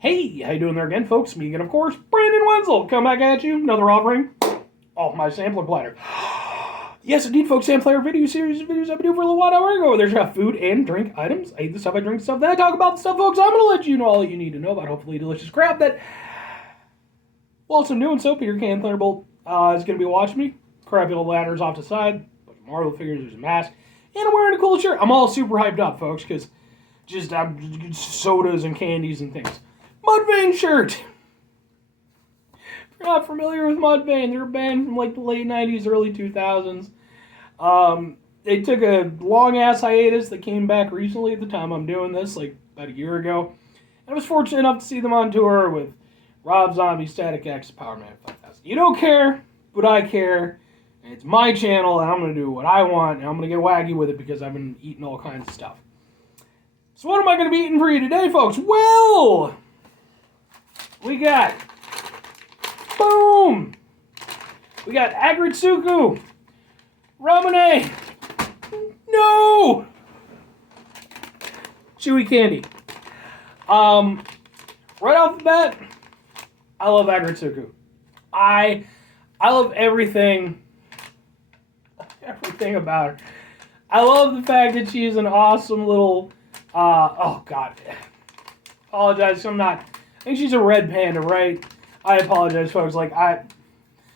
Hey, how you doing there again, folks? Me again, of course, Brandon Wenzel. Come back at you, another offering off my sampler platter. Yes, indeed, folks, sampler video series videos I've been doing for a little while ago. There's got food and drink items. I eat the stuff, I drink the stuff, then I talk about the stuff, folks. I'm going to let you know all that you need to know about hopefully delicious crap that, well, some new and soapy your can Thunderbolt is going to be watching me. Crappy little ladders off the side, bunch of Marvel figures, there's a mask, and I'm wearing a cool shirt. I'm all super hyped up, folks, because just sodas and candies and things. Mudvayne shirt. If you're not familiar with Mudvayne, they're a band from like the late 90s, early 2000s. They took a long-ass hiatus that came back recently at the time I'm doing this, like about a year ago. And I was fortunate enough to see them on tour with Rob Zombie, Static X, Power Man 5000. You don't care, but I care. And it's my channel, and I'm going to do what I want, and I'm going to get wacky with it because I've been eating all kinds of stuff. So what am I going to be eating for you today, folks? Well, we got, boom, we got Aggretsuko, Ramune, no, Chewy candy. Right off the bat, I love Aggretsuko. I love everything about her. I love the fact that she's an awesome little, oh god, apologize, I'm not, I think she's a red panda, right? I apologize, folks. Like,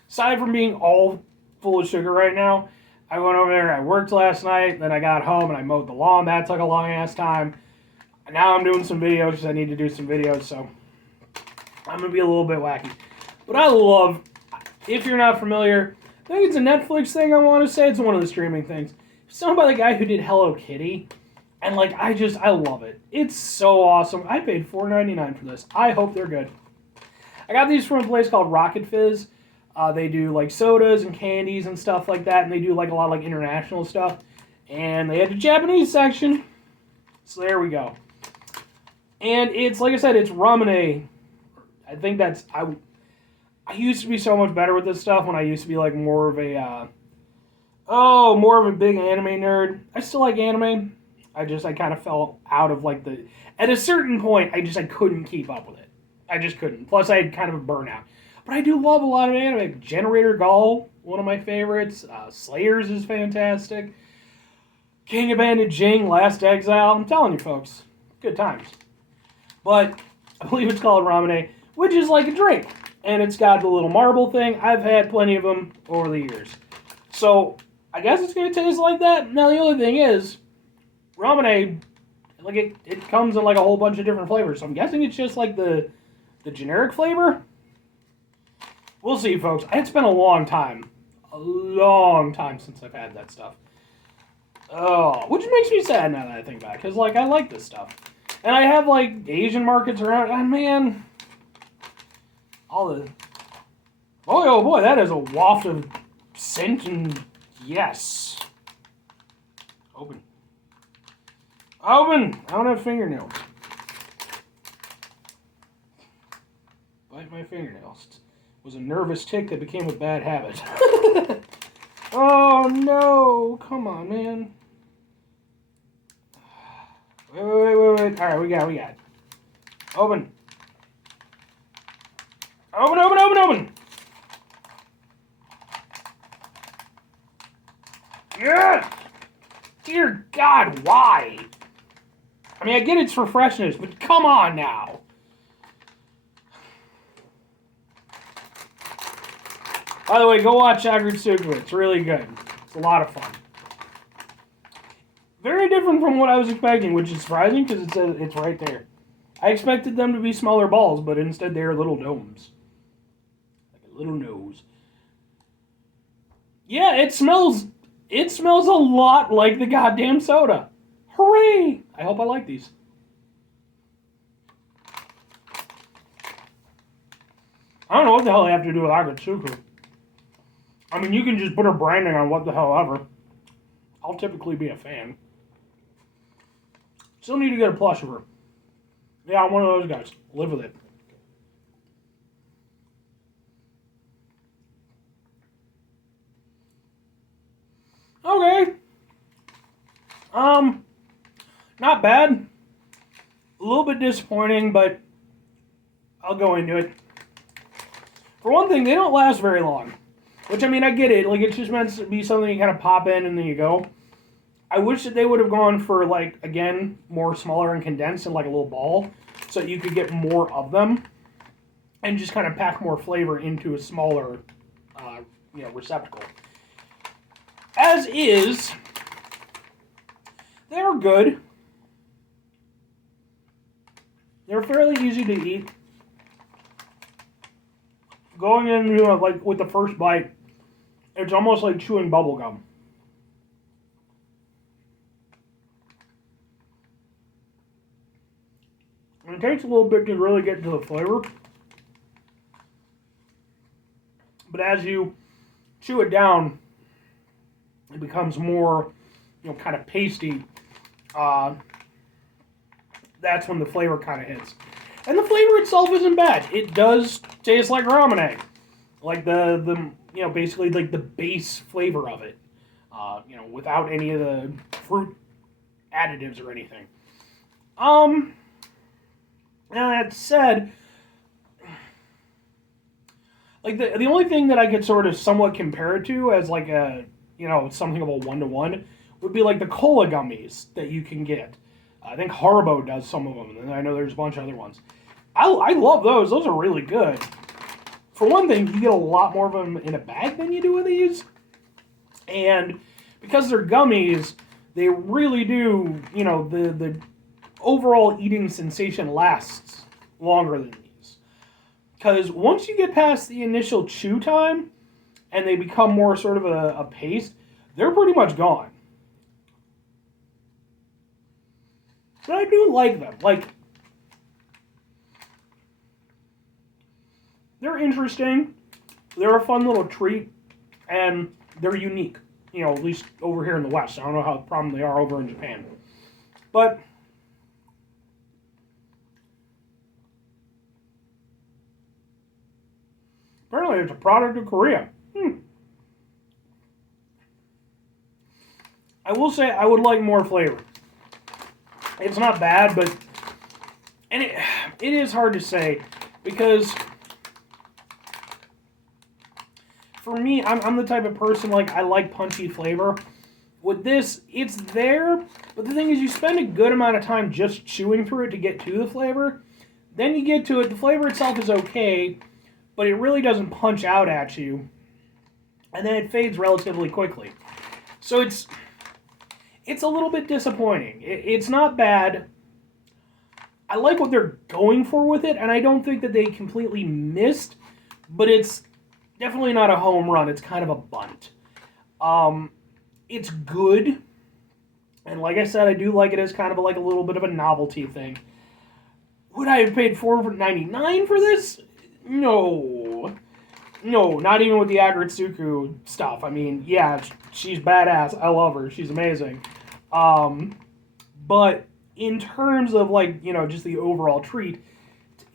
aside from being all full of sugar right now, I went over there, I worked last night, then I got home and I mowed the lawn. That took a long ass time. And now I'm doing some videos because I need to do some videos, so I'm going to be a little bit wacky. But I love, if you're not familiar, I think it's a Netflix thing, I want to say. It's one of the streaming things. It's done by the guy who did Hello Kitty. And, like, I love it. It's so awesome. I paid $4.99 for this. I hope they're good. I got these from a place called Rocket Fizz. They do, like, sodas and candies and stuff like that. And they do, like, a lot of, like, international stuff. And they had the Japanese section. So there we go. And it's, like I said, it's Ramune. I think that's... I used to be so much better with this stuff when I used to be, like, more of a... more of a big anime nerd. I still like anime. I kind of fell out of, like, the... At a certain point, I couldn't keep up with it. I just couldn't. Plus, I had kind of a burnout. But I do love a lot of anime. Generator Gall, one of my favorites. Slayers is fantastic. King of Bandit Jing, Last Exile. I'm telling you, folks. Good times. But I believe it's called Ramune, which is like a drink. And it's got the little marble thing. I've had plenty of them over the years. So, I guess it's going to taste like that. Now, the only thing is... Ramune, like it comes in like a whole bunch of different flavors, so I'm guessing it's just like the generic flavor. We'll see, folks. It's been a long time since I've had that stuff. Oh, which makes me sad now that I think back, because like I like this stuff, and I have like Asian markets around. And man, oh boy, that is a waft of scent and yes, open. Open! I don't have fingernails. Bite my fingernails. It was a nervous tick that became a bad habit. Oh no! Come on, man. Wait. Alright, we got it. Open. Open! Yeah! Dear God, why? I mean, I get it's for freshness, but come on now. By the way, go watch Aggretsuko. It's really good. It's a lot of fun. Very different from what I was expecting, which is surprising because it's right there. I expected them to be smaller balls, but instead they're little domes. Like a little nose. Yeah, it smells a lot like the goddamn soda. Hooray! I hope I like these. I don't know what the hell they have to do with Aggretsuko. I mean, you can just put a branding on what the hell ever. I'll typically be a fan. Still need to get a plush of her. Yeah, I'm one of those guys. Live with it. Okay. Not bad. A little bit disappointing, but I'll go into it. For one thing, they don't last very long. Which, I mean, I get it. Like, it's just meant to be something you kind of pop in and then you go. I wish that they would have gone for, like, again, more smaller and condensed and like a little ball. So you could get more of them. And just kind of pack more flavor into a smaller, receptacle. As is, they're good. They're fairly easy to eat. Going in, like with the first bite, it's almost like chewing bubble gum. And it takes a little bit to really get into the flavor. But as you chew it down, it becomes more, kind of pasty. That's when the flavor kind of hits. And the flavor itself isn't bad. It does taste like Ramune. Like the basically like the base flavor of it. Without any of the fruit additives or anything. Now that said, like the only thing that I could sort of somewhat compare it to as like a, something of a 1-to-1 would be like the cola gummies that you can get. I think Haribo does some of them, and I know there's a bunch of other ones. I love those. Those are really good. For one thing, you get a lot more of them in a bag than you do with these. And because they're gummies, they really do, the overall eating sensation lasts longer than these. Because once you get past the initial chew time, and they become more sort of a paste, they're pretty much gone. But I do like them. Like, they're interesting. They're a fun little treat. And they're unique. At least over here in the West. I don't know how problem they are over in Japan. But apparently it's a product of Korea. I will say I would like more flavor. It's not bad, but it is hard to say because for me, I'm the type of person like I like punchy flavor. With this, it's there, but the thing is you spend a good amount of time just chewing through it to get to the flavor. Then you get to it, the flavor itself is okay, but it really doesn't punch out at you. And then it fades relatively quickly. So it's a little bit disappointing. It's not bad. I like what they're going for with it, and I don't think that they completely missed, but it's definitely not a home run. It's kind of a bunt. It's good, and like I said, I do like it as kind of like a little bit of a novelty thing. Would I have paid $4.99 for this? No, not even with the Aggretsuko stuff. I mean, yeah, she's badass. I love her. She's amazing. But in terms of like, just the overall treat,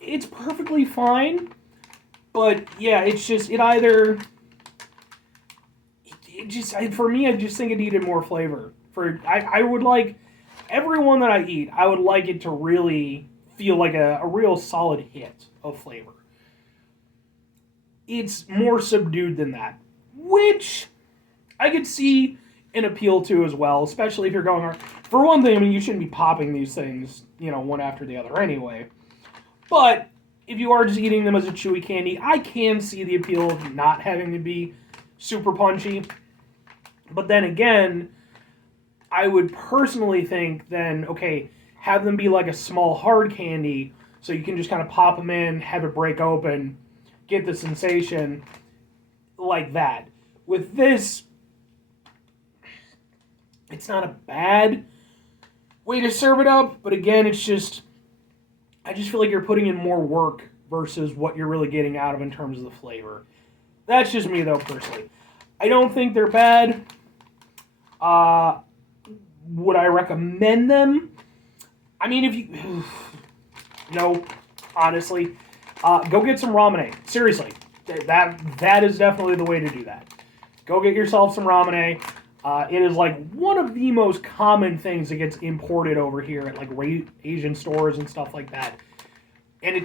it's perfectly fine. But yeah, it's just, for me, I just think it needed more flavor. I would like, every one that I eat, I would like it to really feel like a real solid hit of flavor. It's more subdued than that, which I could see an appeal to as well, especially if you're going hard. For one thing, I mean, you shouldn't be popping these things, one after the other anyway. But if you are just eating them as a chewy candy, I can see the appeal of not having to be super punchy. But then again, I would personally think then, okay, have them be like a small hard candy so you can just kind of pop them in, have it break open, get the sensation like that. With this, it's not a bad way to serve it up, but again, I just feel like you're putting in more work versus what you're really getting out of in terms of the flavor. That's just me, though, personally. I don't think they're bad. Would I recommend them? I mean, if you... No, honestly. Go get some Ramune. Seriously. That is definitely the way to do that. Go get yourself some Ramune. It is like one of the most common things that gets imported over here at like Asian stores and stuff like that. And it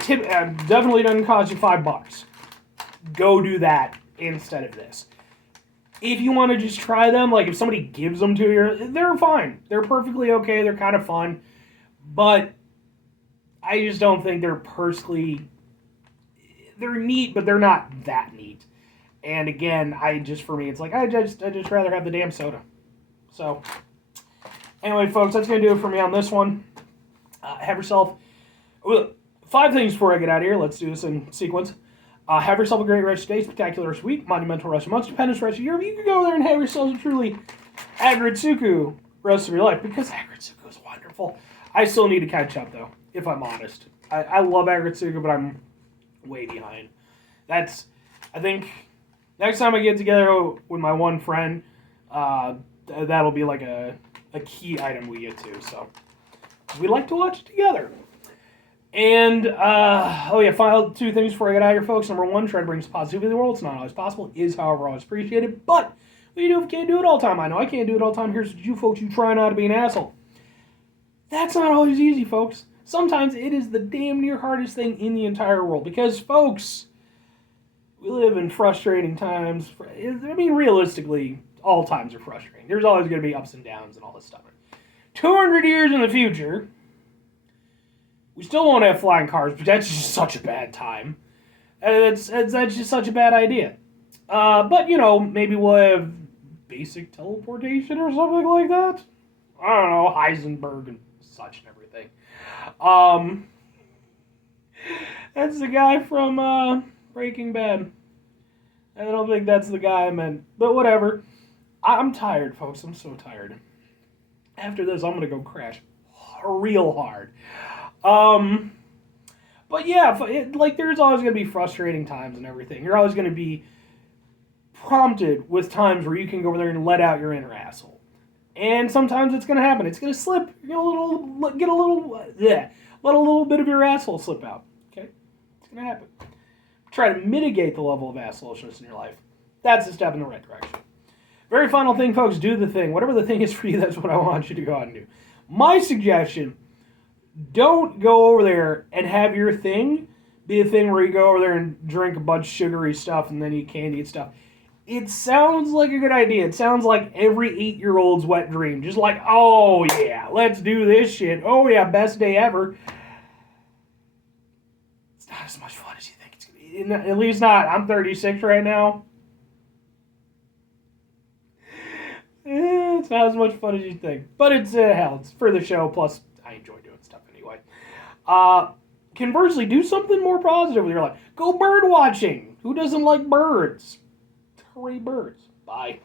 definitely doesn't cost you $5. Go do that instead of this. If you want to just try them, like if somebody gives them to you, they're fine. They're perfectly okay. They're kind of fun. But I just don't think they're they're neat, but they're not that neat. And again, for me, it's like, I just rather have the damn soda. So, anyway, folks, that's going to do it for me on this one. Have yourself, 5 things before I get out of here. Let's do this in sequence. Have yourself a great rest of day, spectacular rest of week, monumental rest of month, stupendous rest of year. You can go there and have yourselves a truly Aggretsuko rest of your life, because Aggretsuko is wonderful. I still need to catch up, though, if I'm honest. I love Aggretsuko, but I'm way behind. I think, next time I get together with my one friend, that'll be like a key item we get to, so. We like to watch it together. And, final 2 things before I get out of here, folks. Number 1, try to bring positivity to the world. It's not always possible. It is, however, always appreciated. But what do you do if you can't do it all the time? I know I can't do it all the time. Here's you folks, you try not to be an asshole. That's not always easy, folks. Sometimes it is the damn near hardest thing in the entire world. Because, folks, we live in frustrating times. I mean, realistically, all times are frustrating. There's always going to be ups and downs and all this stuff. 200 years in the future, we still won't have flying cars, but that's just such a bad time. That's just such a bad idea. But, maybe we'll have basic teleportation or something like that. I don't know, Heisenberg and such and everything. That's the guy from Breaking Bad. I don't think that's the guy I meant, but whatever. I'm tired, folks. I'm so tired. After this, I'm going to go crash real hard. But yeah, there's always going to be frustrating times and everything. You're always going to be prompted with times where you can go over there and let out your inner asshole. And sometimes it's going to happen. It's going to slip. You're going to let a little bit of your asshole slip out. Okay? It's going to happen. Try to mitigate the level of assholishness in your life. That's a step in the right direction. Very final thing, folks, do the thing. Whatever the thing is for you, that's what I want you to go out and do. My suggestion, don't go over there and have your thing be a thing where you go over there and drink a bunch of sugary stuff and then eat candy and stuff. It sounds like a good idea. It sounds like every 8-year-old's wet dream. Just like, oh yeah, let's do this shit. Oh yeah, best day ever. It's not as much fun as you think it's going to be. At least not. I'm 36 right now. It's not as much fun as you think. But it's, it's for the show, plus I enjoy doing stuff anyway. Conversely, do something more positive with your life. Go bird watching. Who doesn't like birds? Hooray, birds. Bye.